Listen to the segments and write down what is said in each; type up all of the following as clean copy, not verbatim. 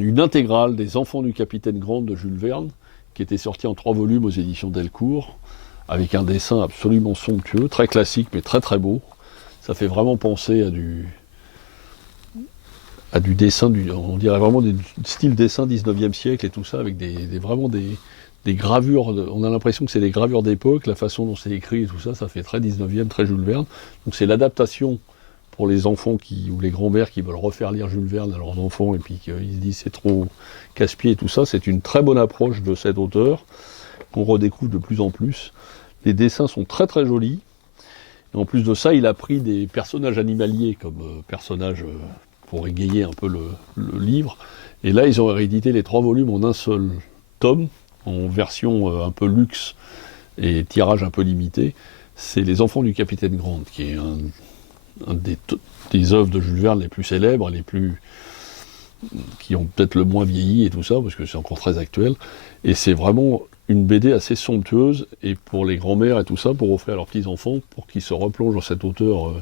Une intégrale des Enfants du Capitaine Grant de Jules Verne, qui était sortie en 3 volumes aux éditions Delcourt, avec un dessin absolument somptueux, très classique mais très très beau. Ça fait vraiment penser à du dessin, on dirait vraiment du style dessin 19e siècle et tout ça, avec vraiment des gravures, on a l'impression que c'est des gravures d'époque, la façon dont c'est écrit et tout ça, ça fait très 19e, très Jules Verne. Donc c'est l'adaptation pour les enfants ou les grands-mères qui veulent refaire lire Jules Verne à leurs enfants et puis qu'ils se disent c'est trop casse-pied et tout ça. C'est une très bonne approche de cet auteur qu'on redécouvre de plus en plus. Les dessins sont très très jolis. Et en plus de ça, il a pris des personnages animaliers comme personnages pour égayer un peu le livre. Et là, ils ont réédité les 3 volumes en un seul tome, en version un peu luxe et tirage un peu limité. C'est Les Enfants du Capitaine Grant, qui est un des œuvres de Jules Verne les plus célèbres, qui ont peut-être le moins vieilli et tout ça, parce que c'est encore très actuel. Et c'est vraiment une BD assez somptueuse, et pour les grands-mères et tout ça, pour offrir à leurs petits-enfants, pour qu'ils se replongent dans cet auteur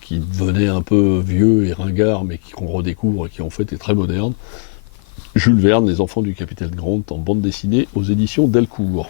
qui devenait un peu vieux et ringard, mais qu'on redécouvre et qui en fait est très moderne. Jules Verne, Les Enfants du Capitaine Grant, en bande dessinée aux éditions Delcourt.